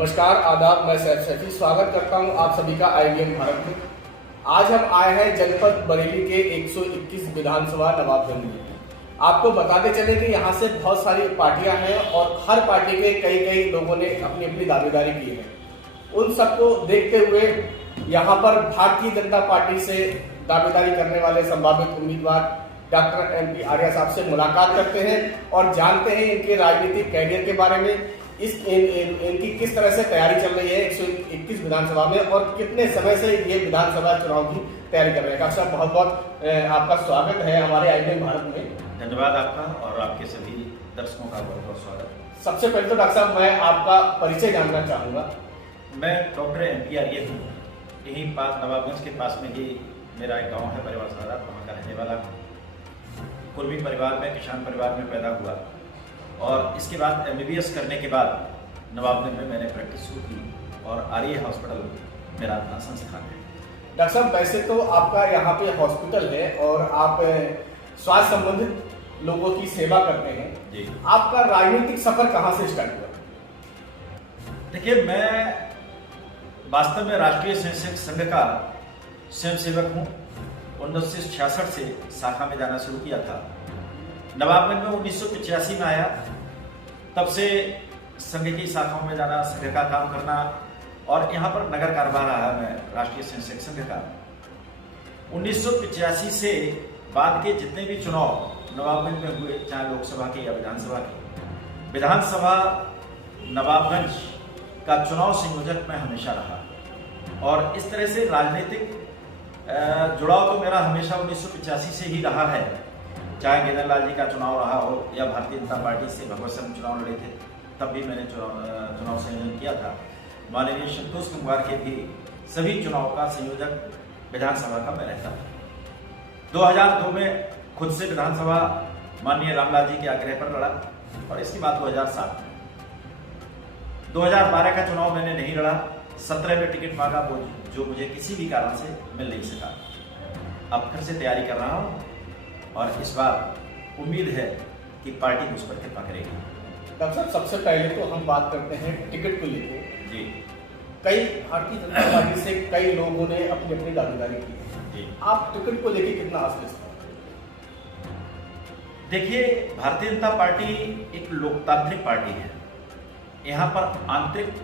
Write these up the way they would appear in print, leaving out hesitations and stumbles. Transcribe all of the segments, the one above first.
नमस्कार, आदाब। मैं सैफ सैफी स्वागत करता हूं आप सभी का IBM भारत में। आज हम आए हैं जनपद बरेली के 121 विधानसभा नवाबगंज में। आपको बताते चले कि यहाँ से बहुत सारी पार्टियां हैं और हर पार्टी के कई लोगों ने अपनी अपनी दावेदारी की है। उन सबको देखते हुए यहाँ पर भारतीय जनता पार्टी से दावेदारी करने वाले संभावित उम्मीदवार डॉक्टर MP आर्या साहब से मुलाकात करते हैं और जानते हैं इनके राजनीतिक कैरियर के बारे में, इनकी किस तरह से तैयारी चल रही है 121 विधानसभा में और कितने समय से ये विधानसभा चुनाव की तैयारी कर रहे हैं। डॉक्टर साहब, बहुत बहुत आपका स्वागत है हमारे IBM भारत में। धन्यवाद आपका और आपके सभी दर्शकों का बहुत बहुत स्वागत। सबसे पहले तो डॉक्टर साहब मैं आपका परिचय जानना चाहूँगा। मैं डॉक्टर MP आर्या हूँ। यहीं पास नवाबगंज के पास में ही मेरा एक गाँव है परिवार सारा, वहाँ का रहने वाला हूँ। कुर्मी परिवार में, किसान परिवार में पैदा हुआ और इसके बाद MBBS करने के बाद नवाबगंज में मैंने प्रैक्टिस शुरू की और आर्य हॉस्पिटल मेरा अपना संस्थान है। डॉक्टर साहब, वैसे तो आपका यहाँ पे हॉस्पिटल है और आप स्वास्थ्य संबंधित लोगों की सेवा करते हैं जी। आपका राजनीतिक सफर कहाँ से स्टार्ट हुआ? देखिए, मैं वास्तव में राष्ट्रीय स्वयंसेवक संघ का स्वयंसेवक हूँ। 1966 से शाखा में जाना शुरू किया था। नवाबगंज में 1985 में आया, तब से संघ की शाखाओं में जाना, संघ का काम करना और यहाँ पर नगर कारोबार रहा मैं राष्ट्रीय स्वयंसेवक संघ का। 1985 से बाद के जितने भी चुनाव नवाबगंज में हुए, चाहे लोकसभा के या विधानसभा के, विधानसभा नवाबगंज का चुनाव संयोजक मैं हमेशा रहा और इस तरह से राजनीतिक जुड़ाव तो मेरा हमेशा 1985 से ही रहा है। चाहे गेंदरलाल जी का चुनाव रहा हो या भारतीय जनता पार्टी से भगवत सिंह चुनाव लड़े थे, तब भी मैंने चुनाव संयोजन किया था। माननीय संतोष कुमार के भी सभी चुनाव का संयोजक विधानसभा का मैं रहता था। 2002 में खुद से विधानसभा माननीय रामलाल जी के आग्रह पर लड़ा और इसके बाद 2007 में 2012 का चुनाव मैंने नहीं लड़ा। 17 में टिकट मांगा, जो मुझे किसी भी कारण से मिल नहीं सका। अब फिर से तैयारी कर रहा हूँ और इस बार उम्मीद है कि पार्टी मुझ पर कृपा करेगी। डॉक्टर साहब, सबसे पहले तो हम बात करते हैं टिकट को लेकर। जी। कई भारतीय जनता पार्टी से कई लोगों ने अपनी अपनी दावेदारी की है जी। आप टिकट को लेकर कितना आश्वस्त हैं? देखिए, भारतीय जनता पार्टी एक लोकतांत्रिक पार्टी है। यहाँ पर आंतरिक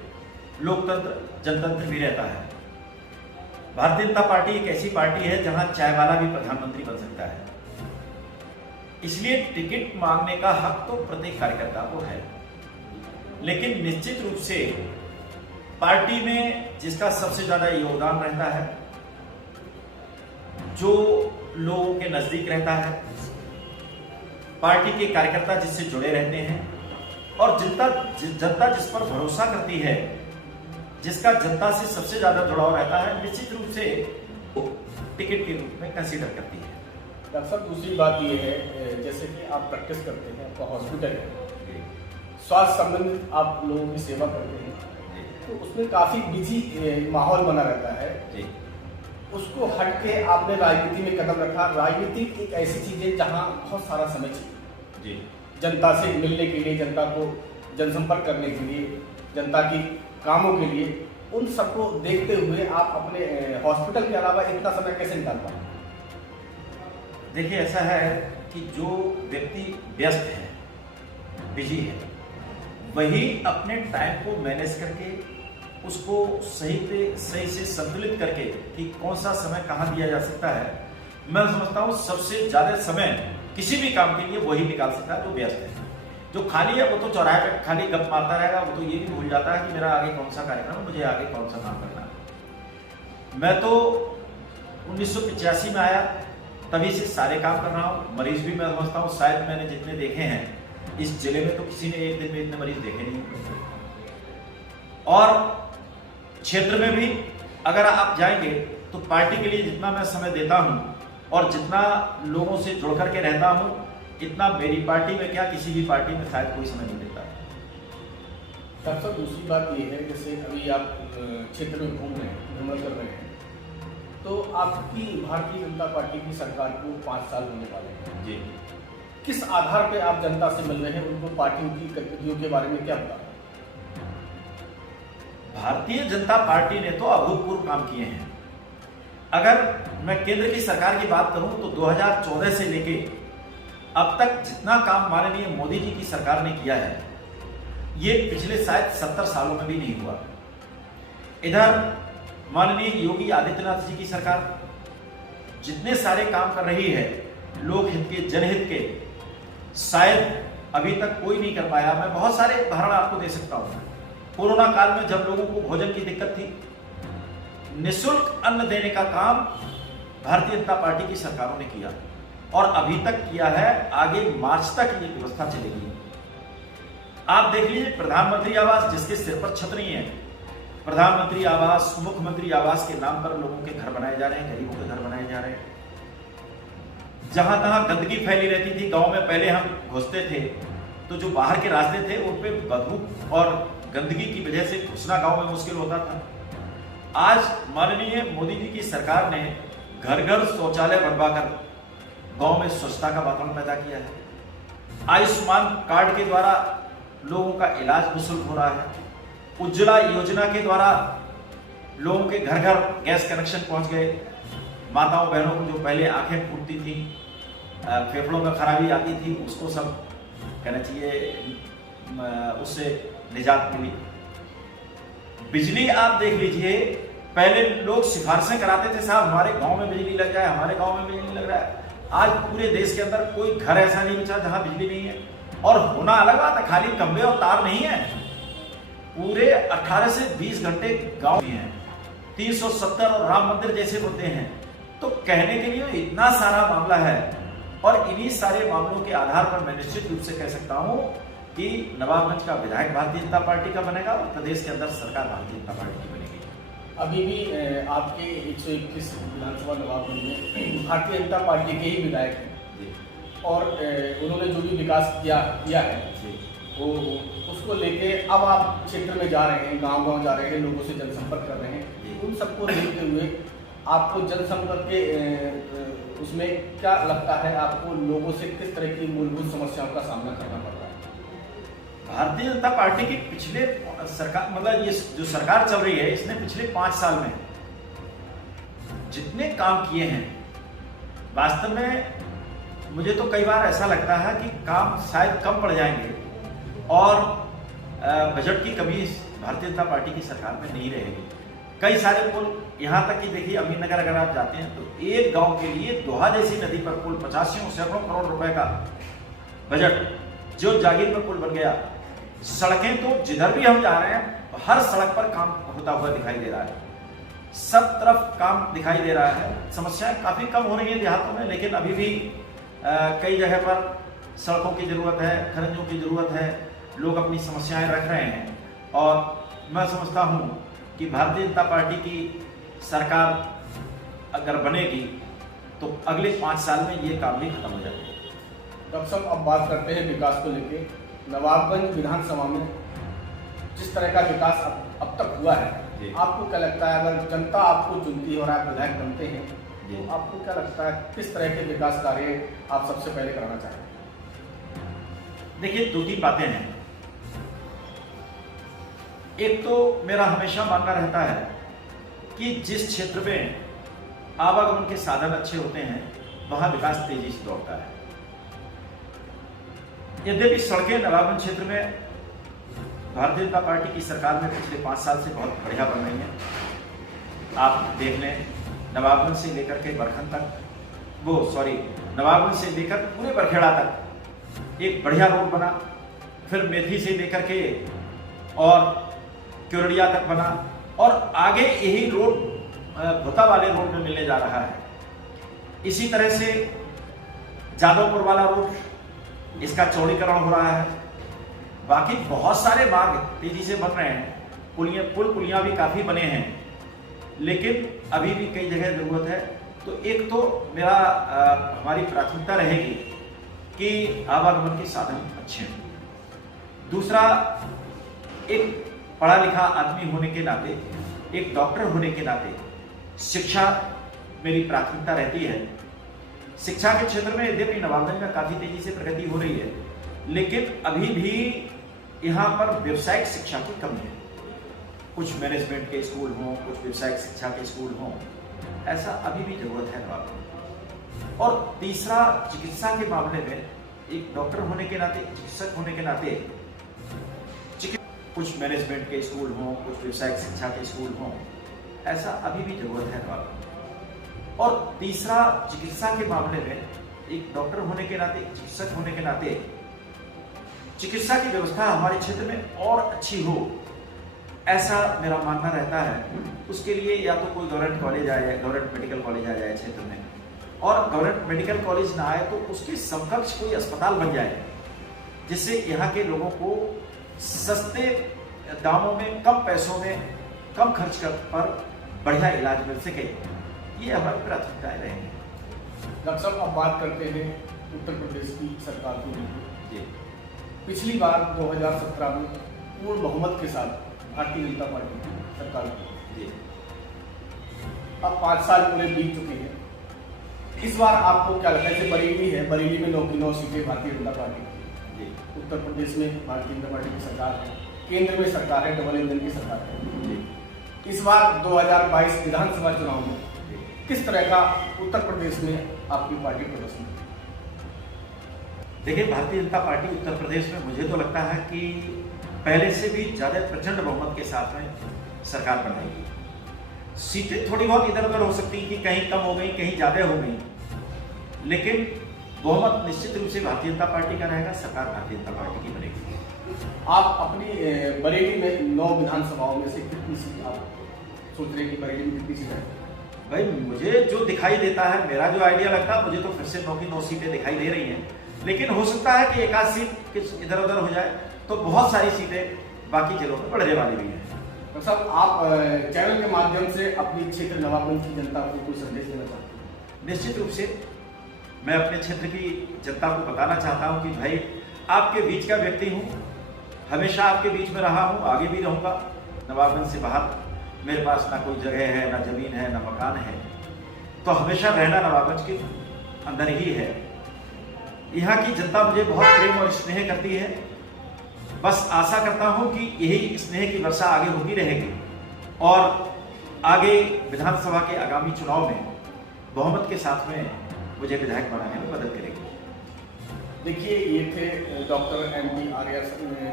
लोकतंत्र, जनतंत्र भी रहता है। भारतीय जनता पार्टी एक ऐसी पार्टी है जहां चाय वाला भी प्रधानमंत्री बन सकता है। इसलिए टिकट मांगने का हक तो प्रत्येक कार्यकर्ता को है, लेकिन निश्चित रूप से पार्टी में जिसका सबसे ज्यादा योगदान रहता है, जो लोगों के नजदीक रहता है, पार्टी के कार्यकर्ता जिससे जुड़े रहते हैं और जनता जिस पर भरोसा करती है, जिसका जनता से सबसे ज्यादा जुड़ाव रहता है, निश्चित रूप से टिकट के रूप में कंसीडर करती है। डॉक्टर साहब, दूसरी बात ये है, जैसे कि आप प्रैक्टिस करते हैं, आपका हॉस्पिटल है, स्वास्थ्य संबंधित आप लोगों की सेवा करते हैं, तो उसमें काफी बिजी माहौल बना रहता है जी। उसको हट के आपने राजनीति में कदम रखा। राजनीति एक ऐसी चीज है जहाँ बहुत सारा समय चाहिए जी। जनता से मिलने के लिए, जनता को जनसंपर्क करने के लिए, जनता की कामों के लिए। उन सबको देखते हुए आप अपने हॉस्पिटल के अलावा इतना समय कैसे निकाल पाए? देखिए, ऐसा है कि जो व्यक्ति व्यस्त है, बिजी है, वही अपने टाइम को मैनेज करके उसको सही से संतुलित करके कि कौन सा समय कहाँ दिया जा सकता है, मैं समझता हूँ सबसे ज्यादा समय किसी भी काम के लिए वही निकाल सकता है जो व्यस्त है। जो खाली है वो तो चौराहे पे खाली गप मारता रहेगा, वो तो ये भी भूल जाता है कि मेरा आगे कौन सा कार्यक्रम है, मुझे आगे कौन सा काम करना है। मैं तो 1985 में आया, तभी से सारे काम कर रहा हूँ। मरीज भी मैं समझता हूँ शायद मैंने जितने देखे हैं इस जिले में तो किसी ने एक दिन में इतने मरीज देखे नहीं। और क्षेत्र में भी अगर आप जाएंगे तो पार्टी के लिए जितना मैं समय देता हूँ और जितना लोगों से जुड़ करके रहता हूँ, इतना मेरी पार्टी में क्या किसी भी पार्टी में शायद कोई समय नहीं देता। डॉक्टर साहब, दूसरी बात ये है, जैसे अभी आप क्षेत्र में घूम रहे हैं, भ्रमण कर रहे हैं, तो आपकी भारतीय जनता पार्टी की सरकार को 5 साल होने वाले हैं जी। किस आधार पे आप जनता से मिल रहे हैं, उनको पार्टियों की गतिविधियों के बारे में क्या बता? भारतीय जनता पार्टी ने तो अभूतपूर्व काम किए हैं। अगर मैं केंद्र की सरकार की बात करूं तो 2014 से लेके अब तक जितना काम माननीय मोदी जी की सरकार ने किया है, ये पिछले शायद 70 सालों में भी नहीं हुआ। इधर माननीय योगी आदित्यनाथ जी की सरकार जितने सारे काम कर रही है लोकहित के, जनहित के, शायद अभी तक कोई नहीं कर पाया। मैं बहुत सारे उदाहरण आपको दे सकता हूं। कोरोना काल में जब लोगों को भोजन की दिक्कत थी, निःशुल्क अन्न देने का काम भारतीय जनता पार्टी की सरकारों ने किया और अभी तक किया है, आगे मार्च तक ये व्यवस्था चलेगी। आप देख लीजिए प्रधानमंत्री आवास, जिसके सिर पर छत नहीं है, प्रधानमंत्री आवास, मुख्यमंत्री आवास के नाम पर लोगों के घर बनाए जा रहे हैं, गरीबों के घर बनाए जा रहे हैं। जहां तहां गंदगी फैली रहती थी, गांव में पहले हम घुसते थे तो जो बाहर के रास्ते थे उन पे बदबू और गंदगी की वजह से घुसना गांव में मुश्किल होता था। आज माननीय मोदी जी की सरकार ने घर घर शौचालय बनवाकर गांव में स्वच्छता का वातावरण पैदा किया है। आयुष्मान कार्ड के द्वारा लोगों का इलाज निःशुल्क हो रहा है। उज्ज्वला योजना के द्वारा लोगों के घर घर गैस कनेक्शन पहुंच गए। माताओं बहनों को जो पहले आंखें फूटती थी, फेफड़ों में खराबी आती थी, उसको सब कहना चाहिए उससे निजात मिली। बिजली आप देख लीजिए, पहले लोग सिफारिशें कराते थे, साहब हमारे गांव में बिजली लग जाए, हमारे गांव में बिजली लग रहा है। आज पूरे देश के अंदर कोई घर ऐसा नहीं बचा जहां बिजली नहीं है। और होना अलग बात है, खाली खंभे और तार नहीं है, पूरे 18 से 20 घंटे गांव में है। 370 और राम मंदिर जैसे मुद्दे हैं। तो कहने के लिए इतना सारा मामला है और इन्हीं सारे मामलों के आधार पर मैं निश्चित रूप से कह सकता हूं कि नवाबगंज का विधायक भारतीय जनता पार्टी का बनेगा और प्रदेश के अंदर सरकार भारतीय जनता पार्टी की बनेगी। अभी भी आपके 121 विधानसभा नवाबगंज में भारतीय जनता पार्टी के ही विधायक हैं और उन्होंने जो भी विकास किया है वो उसको लेके अब आप क्षेत्र में जा रहे हैं, गांव-गांव जा रहे हैं, लोगों से जनसंपर्क कर रहे हैं। उन सबको देखते हुए आपको जनसंपर्क के उसमें क्या लगता है, आपको लोगों से किस तरह की मूलभूत समस्याओं का सामना करना पड़ रहा है? भारतीय जनता पार्टी की पिछले सरकार, मतलब ये जो सरकार चल रही है, इसने पिछले 5 साल में जितने काम किए हैं, वास्तव में मुझे तो कई बार ऐसा लगता है कि काम शायद कम पड़ जाएंगे और बजट की कमी भारतीय जनता पार्टी की सरकार में नहीं रहेगी। कई सारे पुल, यहाँ तक कि देखिए अमीरनगर अगर आप जाते हैं तो एक गांव के लिए दोहा जैसी नदी पर पुल 85 सैकड़ों करोड़ रुपए का बजट, जो जागीर पर पुल बन गया। सड़कें तो जिधर भी हम जा रहे हैं हर सड़क पर काम होता हुआ दिखाई दे रहा है, सब तरफ काम दिखाई दे रहा है। समस्याएं काफी कम हो रही है देहातों में, लेकिन अभी भी कई जगह पर सड़कों की जरूरत है, खनिजों की जरूरत है, लोग अपनी समस्याएं रख रहे हैं। और मैं समझता हूं कि भारतीय जनता पार्टी की सरकार अगर बनेगी तो अगले 5 साल में ये काम भी खत्म हो जाएगा। डॉक्टर साहब, अब बात करते हैं विकास को लेके। नवाबगंज विधानसभा में जिस तरह का विकास अब तक हुआ है, आपको क्या लगता है, अगर जनता आपको चुनती है और आप विधायक बनते हैं तो आपको क्या लगता है किस तरह के विकास कार्य आप सबसे पहले कराना चाहेंगे? देखिए, 2-3 बातें हैं। एक तो मेरा हमेशा मानना रहता है कि जिस क्षेत्र में आवागमन के साधन अच्छे होते हैं वहां विकास तेजी से दौड़ता है। यद्यपि सड़कें नवाबगंज क्षेत्र में भारतीय जनता पार्टी की सरकार में पिछले 5 साल से बहुत बढ़िया बन रही हैं। आप देख लें, नवाबगंज से लेकर के बरखन तक, नवाबगंज से लेकर पूरे बरखेड़ा तक एक बढ़िया रोड बना, फिर मेथी से लेकर के और क्योरड़िया तक बना और आगे यही रोड भोता वाले रोड में मिलने जा रहा है। इसी तरह से जादवपुर वाला रोड, इसका चौड़ीकरण हो रहा है। बाकी बहुत सारे मार्ग तेजी से बन रहे हैं, पुल पुलियां भी काफी बने हैं, लेकिन अभी भी कई जगह जरूरत है। तो एक तो हमारी प्राथमिकता रहेगी कि आवागमन के साधन अच्छे हों। दूसरा, एक पढ़ा लिखा आदमी होने के नाते, एक डॉक्टर होने के नाते शिक्षा मेरी प्राथमिकता रहती है। शिक्षा के क्षेत्र में यद्यपि नवाबगंज में काफी तेजी से प्रगति हो रही है, लेकिन अभी भी यहाँ पर व्यावसायिक शिक्षा की कमी है। कुछ मैनेजमेंट के स्कूल हों, कुछ व्यावसायिक शिक्षा के स्कूल हों, ऐसा अभी भी जरूरत है नवाबगंज। और तीसरा, चिकित्सा के मामले में एक डॉक्टर होने के नाते, चिकित्सक होने के नाते कुछ मैनेजमेंट के स्कूल हों, कुछ व्यावसायिक शिक्षा के स्कूल हों, ऐसा अभी भी जरूरत है नवाबगंज। और तीसरा, चिकित्सा के मामले में एक डॉक्टर होने के नाते, चिकित्सक होने के नाते चिकित्सा की व्यवस्था हमारे क्षेत्र में और अच्छी हो, ऐसा मेरा मानना रहता है। उसके लिए या तो कोई गवर्नमेंट कॉलेज आ जाए, गवर्नमेंट मेडिकल कॉलेज आ जाए क्षेत्र में, और गवर्नमेंट मेडिकल कॉलेज ना आए तो उसके समकक्ष कोई अस्पताल बन जाए, जिससे यहाँ के लोगों को सस्ते दामों में, कम पैसों में, कम खर्च पर बढ़िया इलाज मिल सके। ये हमारी प्राथमिकताएं रहेंगी। डॉक्टर साहब, अब बात करते हैं उत्तर प्रदेश की सरकार की। जी, पिछली बार 2017 में पूर्ण बहुमत के साथ भारतीय जनता पार्टी की सरकार की। जी, अब 5 साल पूरे बीत चुके हैं। इस बार आपको क्या लगता है, जैसे बरेली है, बरेली में 9 की 9 सीटें भारतीय जनता पार्टी की। जी, उत्तर प्रदेश में भारतीय जनता पार्टी की सरकार है, केंद्र में सरकार है, डबल इंजन की सरकार है। जी, इस बार 2022 विधानसभा चुनाव में जी। किस तरह का उत्तर प्रदेश में आपकी पार्टी प्रदर्शन? देखिए, भारतीय जनता पार्टी उत्तर प्रदेश में मुझे तो लगता है कि पहले से भी ज्यादा प्रचंड बहुमत के साथ में सरकार बनाएगी। सीटें थोड़ी बहुत इधर उधर हो सकती हैं कि कहीं कम हो गई, कहीं ज्यादा हो गई, लेकिन बहुमत निश्चित रूप से भारतीय जनता पार्टी का रहेगा। सरकार भारतीय जनता पार्टी की बनेगी। आप अपनी बरेली में 9 विधानसभाओं में से कितनी सीट आप सोच रहे हैं कि बरेली में कितनी सीट है? भाई, मुझे जो दिखाई देता है, मेरा जो आइडिया लगता है, मुझे तो फिर से 9 की 9 सीटें दिखाई दे रही हैं, लेकिन हो सकता है कि एक आध सीट इधर उधर हो जाए, तो बहुत सारी सीटें बाकी जिलों में बढ़ने वाली भी हैं। तो साहब, आप चैनल के माध्यम से अपनी क्षेत्र नवाबगंज की जनता को कोई संदेश देना चाहते हैं? निश्चित रूप से मैं अपने क्षेत्र की जनता को बताना चाहता हूं कि भाई, आपके बीच का व्यक्ति हूं, हमेशा आपके बीच में रहा हूं, आगे भी रहूंगा। नवाबगंज से बाहर मेरे पास ना कोई जगह है, ना जमीन है, ना मकान है, तो हमेशा रहना नवाबगंज के अंदर ही है। यहाँ की जनता मुझे बहुत प्रेम और स्नेह करती है। बस आशा करता हूं कि यही स्नेह की वर्षा आगे होती रहेगी और आगे विधानसभा के आगामी चुनाव में बहुमत के साथ में मुझे विधायक बनाने में मदद करेगी। देखिए, ये थे डॉक्टर MP आर्या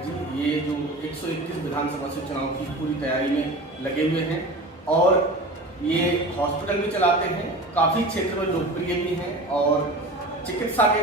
जी। ये जो 121 विधानसभा से चुनाव की पूरी तैयारी में लगे हुए हैं और ये हॉस्पिटल भी चलाते हैं, काफ़ी क्षेत्र में लोकप्रिय भी हैं और चिकित्सा के